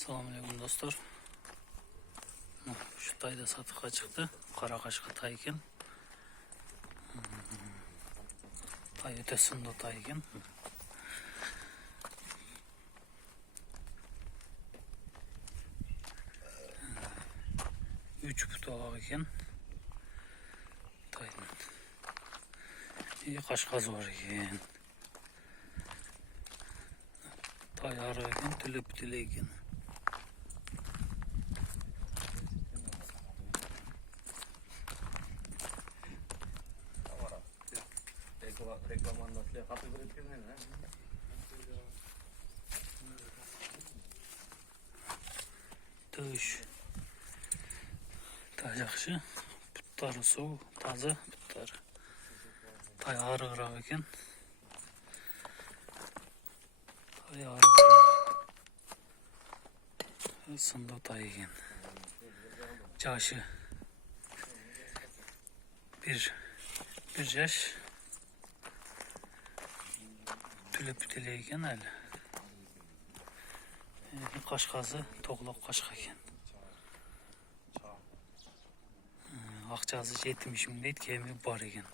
Selamünaleyküm dostlar. Şu tay da satığa çıktı. Kara kaşka tay ekan. Tay ötesinde tay ekan. 3 butoq ekan. Taydan. Kaşkası var ekan. Tay arı ekan, tülep ekan. Reklamandasyla katı üretkenler ha. Dış. Tay yaxşı. Butları soğ, taze butları. Tay arıqraq ekan. Tay arıqraq. Sında tay ekan. Caşı. Bir yaş. Tülep ekan hali. Kaşkası to'qloq kaşka ekan. Akçası 70 ming deydi, kemi bor ekan.